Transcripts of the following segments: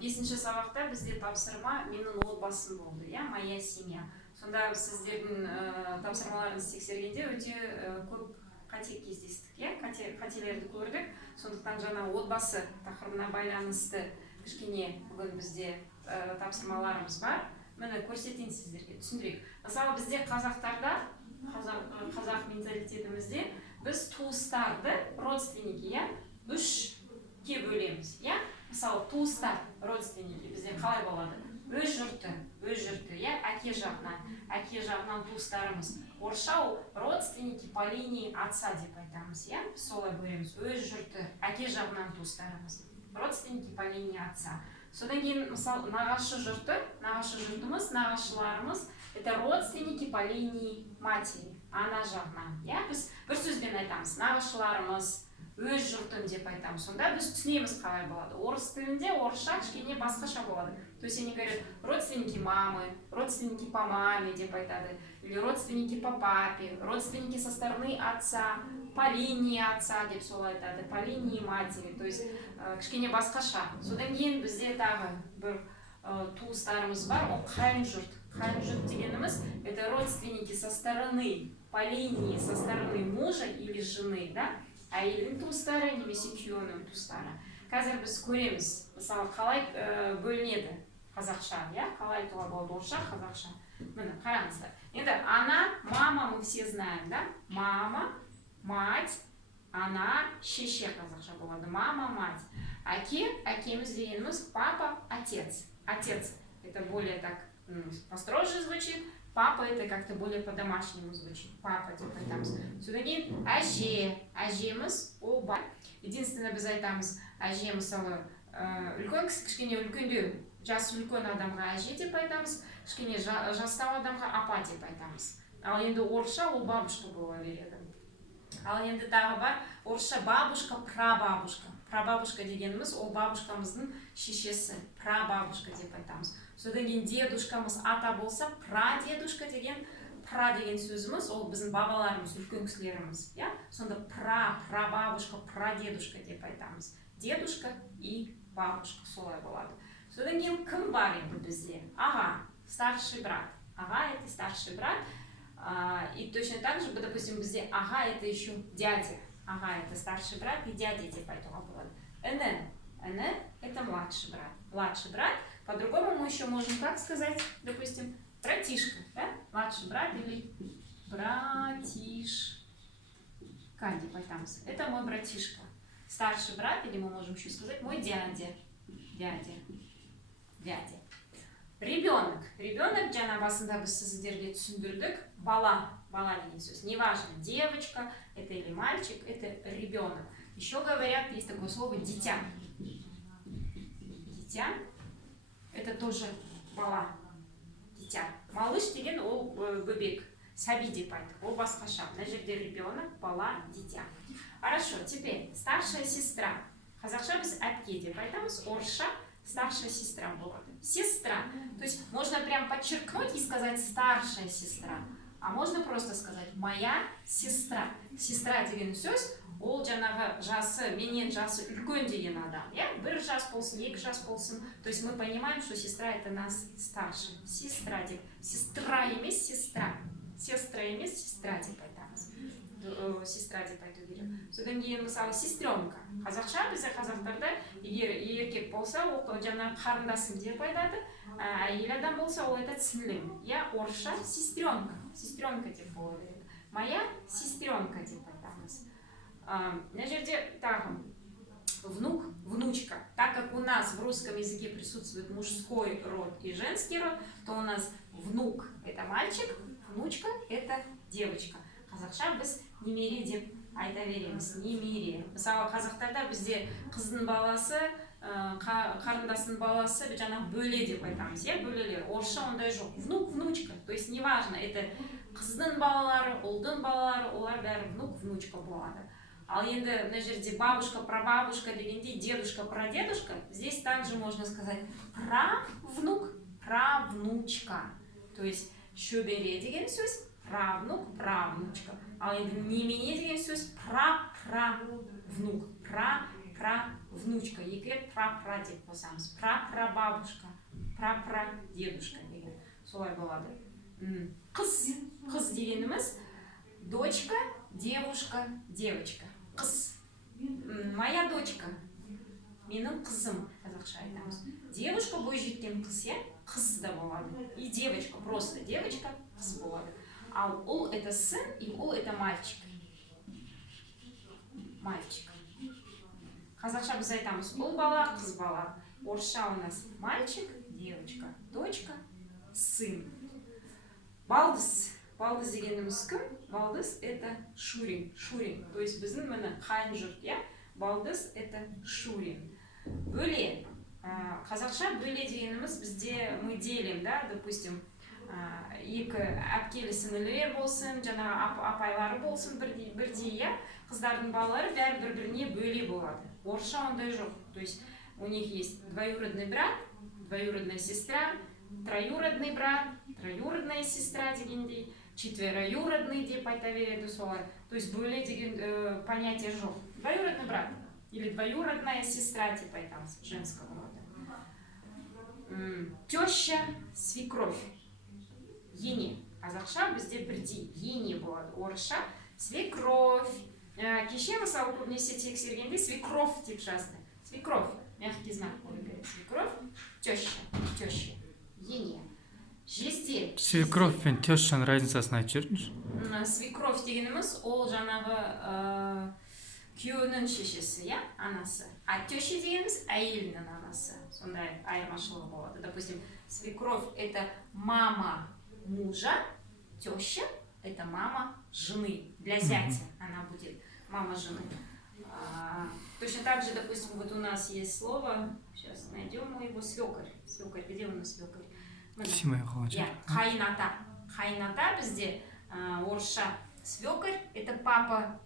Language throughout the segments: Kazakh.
бесінші сабақта бізде тапсырма менің отбасым болды, моя семья. Сонда сіздердің тапсырмаларыңызды тексергенде өте көп қате кездестік, қателерді көрдік. Сондықтан жаңа отбасы тақырыбына байланысты кішкене бүгін бізде тапсырмаларымыз бар. Міне көрсетейін сіздерге, түсіндірейік. Мысалы бізде қазақтарда, қазақ менталитетімізде біз туыстарды, родственники, үшке бөлеміз. Мысалы туыстар, родственники бізде қалай болады? Өз жұрты, әке жағынан туыстарымыз. Орысша ол родственники по линии отца деп айтамыз, солай бөлеміз. Өз жұрты, әке жағынан туыстарымыз. Родственники по линии отца. Содан кейін, мысалы, нағашы жұртымыз, нағашыларымыз, это родственники по линии матери, ана жағынан. Біз бір сөзбен айтамыз, нағашыларымыз, өз жұртым деп айтамыз. Сонда біз түсінеміз қалай болады. Орыс тілінде орысша кішкене басқаша болады. То есть они говорят, родственники мамы, родственники по маме деп айтады, или родственники по папе, родственники со стороны отца, по линии отца деп солай айтады, по линии матери. То есть кішкене басқаша. Содан кейін бізде тағы бір туыстарымыз бар, ол қайын жұрт. Қайын жұрт дегеніміз, это родственники со стороны, по линии, со стороны мужа или жены, әйелдің туыстары немесе күйеуінің туыстары. Қазір біз көреміз, мысалы, қалай бөлінеді қазақша, қалай айтуға болады орысша, қазақша. Міне, қараңыздар. Енді ана, мама мы все знаем, мама, мать, ана, шеше қазақша болады. Мама, мать. Әкеміз дегеніміз папа, отец. Отец это более так построже звучит. Папа это как-то более по-домашнему звучит. Папа деп айтамыз. Содан кейін әжеміз, ол бар. Единственное біз айтамыз, әже мысалы үлкен кішкене үлкендеу, жасы үлкен адамға әже деп айтамыз, кішкене жастау адамға апа деп айтамыз. Ал енді орысша ол бабушка бола береді. Ал енді тағы бар, орысша бабушка, прабабушка. Прабабушка дегеніміз ол бабушкамыздың шешесі, прабабушка деп айтамыз. Содан кейін дедушкамыз ата болса, прадедушка деген, пра деген сөзіміз, ол біздің бабаларымыз, үлкен кісілеріміз. Сонда прабабушка, прадедушка деп айтамыз. Дедушка и бабушка солай болады. Содан кейін кім бар енді бізде? Аға, старший брат. Аға это старший брат. И точно так же, допустим, бізде аға это еще дядя. Ага, это старший брат и дядя деп айтуға болады. Іні это младший брат. Младший брат. По-другому мы еще можем как сказать, допустим, братишка, младший брат или братишка деп айтамыз. Это мой братишка. Старший брат, или мы можем еще сказать мой дядя. Ребенок. Ребенок, жаңа басында біз сіздерге түсіндірдік. Бала деген сөз. Неважно, девочка, это или мальчик, это ребенок. Еще говорят, есть такое слово дитя. Дитя, это тоже бала. Дитя. Малыш деген ол бөбек. Сәби деп айттық. Ол басқаша. Мына жерде ребенок, бала, дитя. Хорошо, теперь старшая сестра. Қазақша біз әпке деп айтамыз, орысша старшая сестра болады. Сестра. То есть можно прям подчеркнуть и сказать старшая сестра. А можно просто сказать моя сестра. Сестра деген сөз, ол жаңағы жасы, менен жасы үлкен деген адам. Бір жас болсын, екі жас болсын. То есть мы понимаем, что сестра это нас старше. Сестра деп. Сестра емес сестра. Сестра емес сестра деп айтамыз. Сестра деп айту керек. Содан кейін мысалы сестренка. Қазақша бізде қазақтарда егер еркек болса, ол жаңағы қарындасым деп айтады. Әйел адам болса, ол айтады сіңлім. Орысша сестренка. Сестренка деп бола береді. Моя сестренка деп айтамыз. Мына жерде тағы внук, внучка. Так как у нас в русском языке присутствует мужской род и женский род, то у нас внук это мальчик, внучка это девочка. Қазақша біз немере деп айта береміз. Немере. Мысалы қазақтарда бізде қыздың баласы, қарындасының баласы жаңағы бөле деп айтамыз. Бөлелер. Орысша ондай жоқ. Внук, внучка. То есть неважно, это қыздың балалары, ұлдың балалары, олар бәрі внук, внучка болады. Ал енді мына жерде бабушка, прабабушка дегенде дедушка, прадедушка, здесь также можно сказать правнук, правнучка. То есть шөбере деген сөз, правнук, правнучка. Ал енді немене деген сөз, праправнук, внучка егер пра деп қосамыз. Прабабушка, дедушка деген солай болады. Қыз дегеніміз дочка, девушка, девочка. Қыз. Моя дочка. Менің қызым қазақша айтамыз. Девушка бойжеткен қыз, я? Қыз да болады. И девочка, просто девочка, қыз болады. Ал ұл это сын, и ұл это мальчик. Мальчик. Қазақша біз айтамыз ұл бала, қыз бала. Орысша у нас мальчик, девочка, дочка, сын. Балдыз. Балдыз дегеніміз кім? Балдыз это Шурин. То есть біздің міне қайын жұрт, я? Балдыз это Шурин. Бөле. Қазақша бөле дегеніміз бізде мы делим, да, допустим, екі әпкелі сіңілілер болсын, жаңағы апайлары болсын бірдей, я? Қыздардың балалары бәрі бір-біріне бөле болады. Орысша ондай жоқ. То есть у них есть двоюродный брат, двоюродная сестра, троюродный брат, троюродная сестра дегендей, четвероюродный деп айта береді солар. То есть бөле деген понятие жоқ. Двоюродный брат или двоюродная сестра деп айтамыз женского рода. Теща, свекровь. Ене. Қазақша бізде бірдей ене болады. Орысша свекровь. Кеше мысалы көбінесе тексергенде свекровь деп жазды. Свекровь. Мягкий знак қойып. Свекровь, теща, ене. Жезде. Свекровь пен тещаның разницасын айтып жүріңізші. Свекровь дегеніміз ол жаңағы күйеуінің шешесі, я? Анасы. А теща дегеніміз әйелінің анасы. Сондай айырмашылығы болады. Допустим, свекровь это мама мужа, теща это мама жены. Для зятя она будет мама жены. Точно так же, допустим, вот у нас есть слово, сейчас найдем мы его, свекарь. Свекарь, где у нас свекарь? Қайната. Қайната бізде орысша свекарь это папа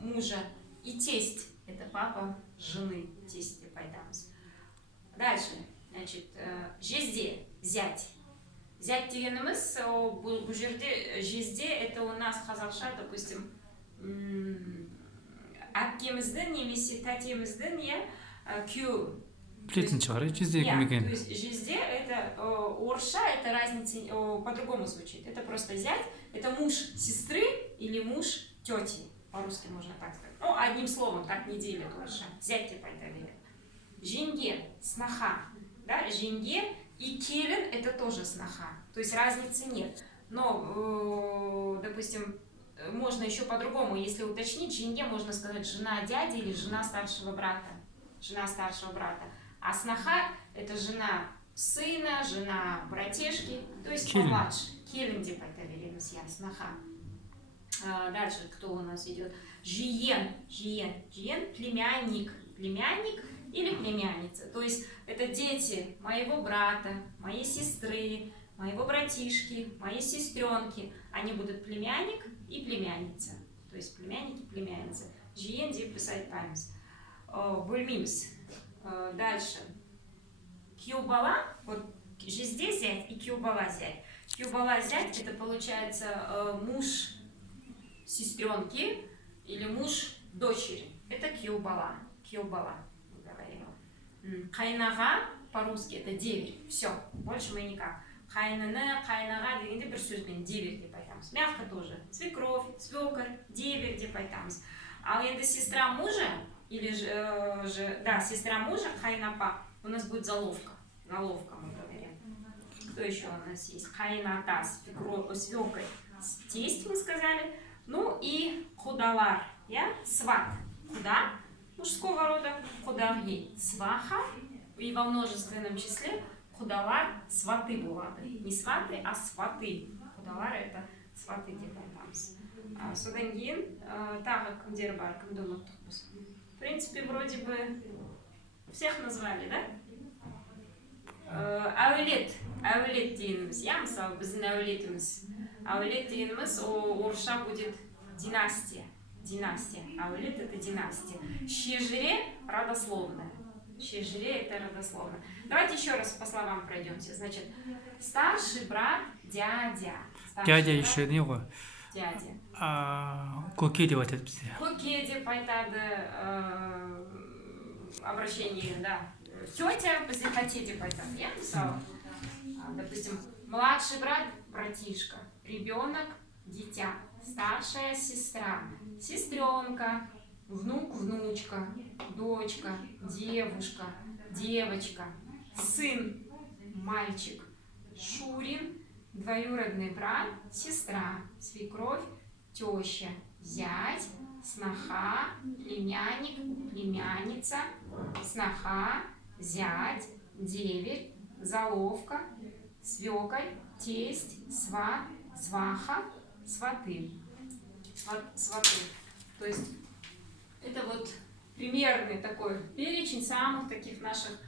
мужа, и тесть это папа жены, тесть деп айтамыз. Дальше, значит, жезде, зять. Зять дегеніміз, бұл жерде жезде это у нас қазақша, допустим, әпкеміздің немесе тәтеміздің, я, күйеуі. Білетін шығар, жезде кім екен? То есть жезде это орысша, это разница по-другому звучит. Это просто зять, это муж сестры или муж тети. По-русски можно так сказать. Ну, одним словом, так не делят орысша. Зять типа это верит. Женге, сноха. Да? Женге и келин это тоже сноха. То есть разницы нет. Но, допустим, можно еще по-другому, если уточнить, женге можно сказать жена дяди или жена старшего брата. Жена старшего брата. А сноха это жена сына, жена братишки, то есть помладше. Келин деп айта береміз, я, сноха. Дальше кто у нас идет? Жиен, племянник или племянница. То есть это дети моего брата, моей сестры, моего братишки, моей сестренки. Они будут племянник и племянница. То есть племянник и племянница. Жиен деп писать память. Бөлмейміз. Дальше. Күйеу-бала, вот жезде зять и күйеу-бала зять. Күйеу-бала зять это получается муж сестренки или муж дочери. Это күйеу-бала. Күйеу-бала. Қайнаға по-русски это деверь. Все, больше мы никак. Қайныны, қайнаға дегенде бір сөзбен деверь деп айтамыз. Мягко тоже. Свекровь, свекарь, деверь деп айтамыз. А енді сестра мужа или сестра мужа, қайнапа, у нас будет заловка. Заловка мы говорим. Кто еще у нас есть? Қайната, свекарь, тесть мы сказали. Ну и худалар, я, сват. Худа мужского рода, худавьи, сваха. И во множественном числе худалар, сваты бывают. Не сваты, а сваты. Худалар это сваты деп айтамыз. Содан кейін тағы кімдер бар, кімді ұмыттық біз. В принципе, вроде бы всех назвали, да? Әулет дейміз, я, мысалы, біздің әулетіміз. Әулет дейміз, орысша будет династия. Әулет это династия. Шежіре родословная. Шежіре это родословная. Давайте еще раз по словам пройдемся. Значит, старший брат, дядя. Дядя еще не ғой? Дядя. Көке деп айтады бізде. Көке деп айтады. обращении, да. Тетя, после хотите поэтому, я написала. Допустим, младший брат, братишка, ребенок, дитя, старшая сестра, сестренка, внук, внучка, дочка, девушка, девочка, сын, мальчик, Шурин, двоюродный брат, сестра, свекровь, теща, зять, сноха, племянник, племянница, сноха, зять, деверь, заловка, свеколь, тесть, сват, сваха, сваты. Сваты. То есть это вот примерный такой перечень самых таких наших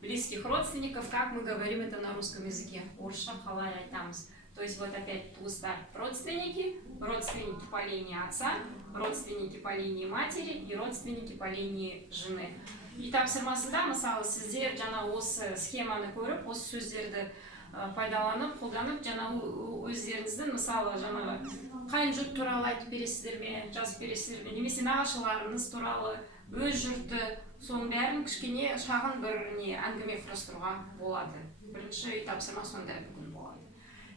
близких родственников, как мы говорим это на русском языке. Орша, халай, тамс. То есть вот опять туста родственники, родственники по линии отца, родственники по линии матери и родственники по линии жены. И тапсырмасында мысалы сіздер жаңа осы схеманы көріп, осы сөздерді пайдаланып, қолданып, жаңа өздеріңіздің мысалы жаңағы қайын жұрт туралы айтып бересіздер ме, жазып бересіздер ме, немесе нағашыларыңыз туралы, өз жұрты, соның бәрін кішкене шағын бір әңгіме құрастыруға болады. Бірінші тапсырма сондай бүгін болады.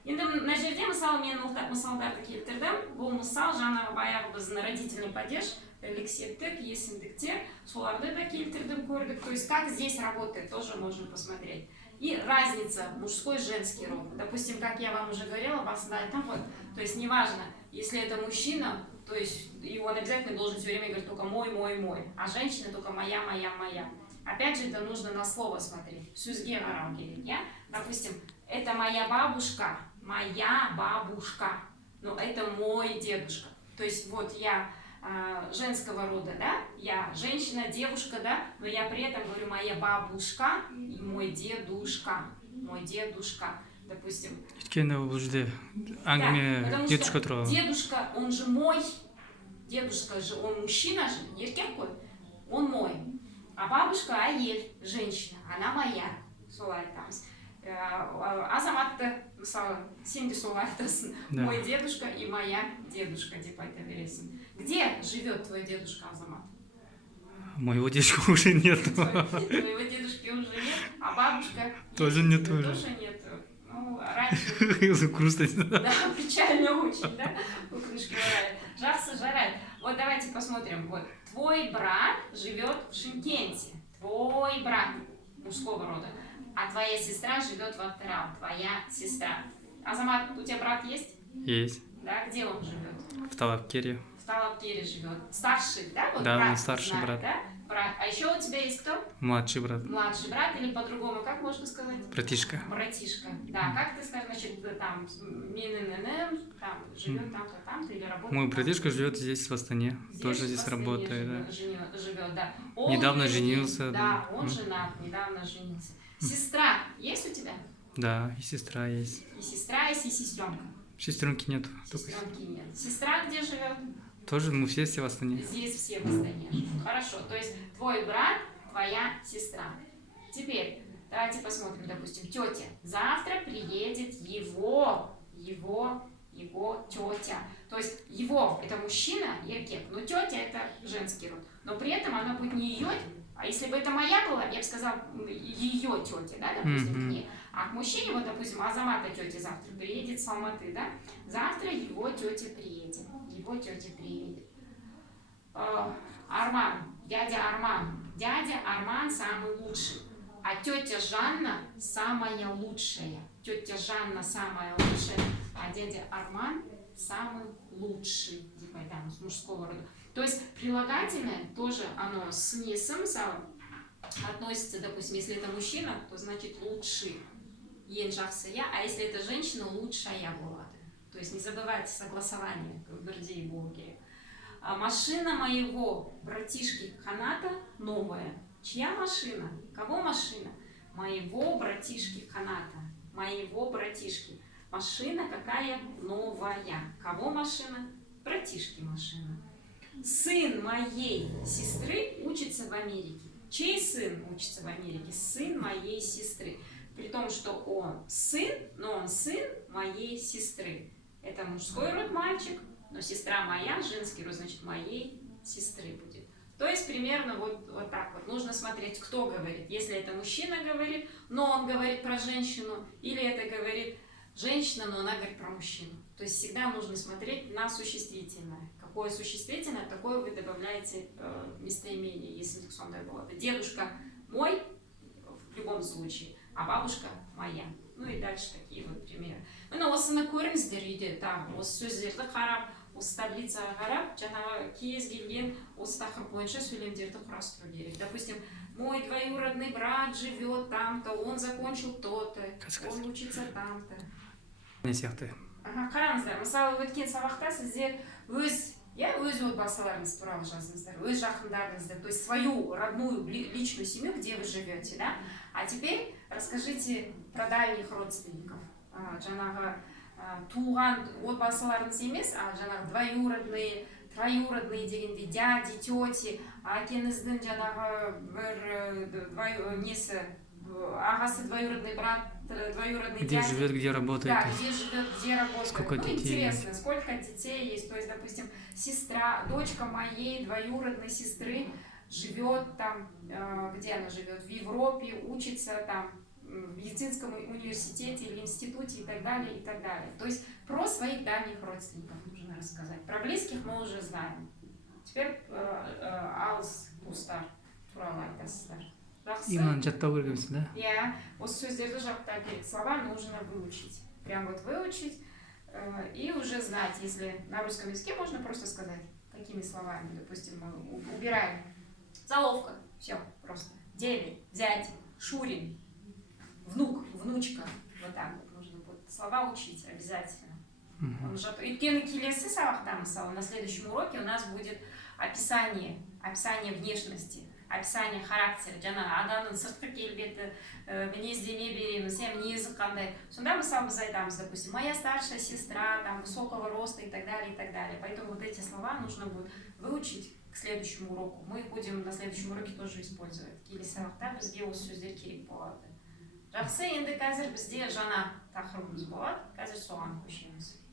Енді мына жерде мысалы мен мысалдарды келтірдім. Бұл мысал жаңағы баяғы біздің родительный падеж, лексептік, есімдіктер, соларды да келтірдім, көрдік. То есть как здесь работает, тоже можно посмотреть. И разница мужской и женский род. Допустим, как я вам уже говорила, басында айтам вот, то есть неважно, если это мужчина, то есть его он обязательно должен все время говорить только мой, мой, мой, а женщина только моя, моя, моя. Опять же, это нужно на слово смотреть. Сүзге қарау керек, я? Допустим, это моя бабушка, но это мой дедушка. То есть вот я женского рода, да, я женщина, девушка, да, но я при этом говорю моя бабушка и мой дедушка, допустим. Өйткені бұл жерде әңгіме дедушка туралы. Дедушка, он же мой, дедушка же, он мужчина же, еркек қой, он мой, а бабушка әйел, женщина, она моя, солай айтамыз. Азаматты, мысалы, сен де солай айтасың, мой дедушка и моя дедушка деп айта бересің. Где живет твой дедушка, Азамат? Моего дедушки уже нет. Твоего дедушки уже нет, а бабушка тоже нет. Тоже нет. Ну, раньше... Грустно. Да, печально очень, да? У книжки жарает. Жақсы жарает. Вот давайте посмотрим. Вот твой брат живет в Шымкенте. Твой брат мужского рода. А твоя сестра живет в Атырау. Твоя сестра. Азамат, у тебя брат есть? Есть. Да, где он живет? В Талапкере. В Талапкере живет. Старший, да? Вот да, брат, он старший знает, брат. Да? Брат. А еще у тебя есть кто? Младший брат. Младший брат или по-другому, как можно сказать? Братишка. Братишка. Да, как ты скажешь, значит, там, там, живет там-то или работает? Мой братишка живет здесь, в Астане. Тоже здесь работает, да. Живет, да. Недавно женился. Да, он женат, недавно женился. Сестра есть у тебя? Да, и сестра есть. И сестра есть, и сестренка. Сестренки нет. Сестренки нет. Сестра где живет? Тоже мы все в Астане. Здесь все в Астане. Хорошо, то есть твой брат, твоя сестра. Теперь давайте посмотрим, допустим, тетя. Завтра приедет его тетя. То есть его это мужчина, еркек, но тетя это женский род. Но при этом она будет не ее, а если бы это моя была, я бы сказала ее тетя, да, допустим, к ней. А к мужчине, вот, допустим, Азамата тетя завтра приедет с Алматы, да? Завтра его тетя приедет. Арман, дядя Арман. Дядя Арман самый лучший. А тетя Жанна самая лучшая. Тетя Жанна самая лучшая, а дядя Арман самый лучший. Типа там, с мужского рода. То есть прилагательное тоже оно с несымсалом относится, допустим, если это мужчина, то значит лучший. Енжахсая, а если это женщина, лучшая была. То есть не забывайте согласование в Берде и Булгаре. А машина моего братишки Ханата новая. Чья машина? Кого машина? Моего братишки Ханата. Моего братишки. Машина какая? Новая. Кого машина? Братишки машина. Сын моей сестры учится в Америке. Чей сын учится в Америке? Сын моей сестры. При том, что он сын, но он сын моей сестры. Это мужской род мальчик, но сестра моя, женский род, значит, моей сестры будет. То есть примерно вот так вот. Нужно смотреть, кто говорит. Если это мужчина говорит, но он говорит про женщину, или это говорит женщина, но она говорит про мужчину. То есть всегда нужно смотреть на существительное. Какое существительное, такое вы добавляете местоимение, если сондай было. Дедушка мой в любом случае, а бабушка моя. Ну и дальше такие вот примеры. Міне осыны көріңіздер үйде тағы осы сөздерді қарап, осы таблицаға қарап, жаңағы кез келген осы тақырып бойынша сөйлемдерді құрастыру керек. Допустим, мой двоюродный брат живет там-то, он закончил то-то, он учится там-то. Не сияқты. Қараңыздар, мысалы өткен сабақта сіздер өз отбасыларыңыз туралы жаздыңыздар, өз жақындарыңызды, то есть свою родную личную семью, где вы живете, да? А теперь расскажите про дальних родственников. Жаңағы туған отбасыларыңыз емес, а жаңағы двоюродные, троюродные дегенде дяди, тети, әкеңіздің жаңағы бір несі, ағасы двоюродный брат, двоюродный где дядя. живет, где работает. Да, где живет, где работает. Сколько детей интересно, есть. сколько детей есть. То есть, допустим, дочка моей двоюродной сестры живет там, где она живет, в Европе, учится там в медицинском университете или институте и так далее, и так далее. То есть про своих дальних родственников нужно рассказать. Про близких мы уже знаем. Теперь алыс туыстар туралы айтасыздар. Именно жаттау керек емес, да? Осы сөздерді жаттау керек. Слова нужно выучить. Прям вот выучить и уже знать, если на русском языке можно просто сказать, какими словами. Допустим, мы убираем заловка, все просто. Дядя, зять, Шурин, внук, внучка. Вот так вот нужно будет слова учить обязательно. Өйткені келесі сабақта, мысалы, на следующем уроке у нас будет описание внешности, описание характера, жаңағы адамның сыртқы келбеті, мінездеме береміз, мінезі қандай. Сонда мысалы біз айтамыз, допустим, моя старшая сестра, там, высокого роста и так далее, и так далее. Поэтому вот эти слова нужно будет выучить к следующему уроку. Мы их будем на следующем уроке тоже использовать. Келесі сабақта бізге осы сөздер керек болады. Жақсы, енді қазір бізде жаңа тақырыбымыз болады. Қазір соған көшеміз.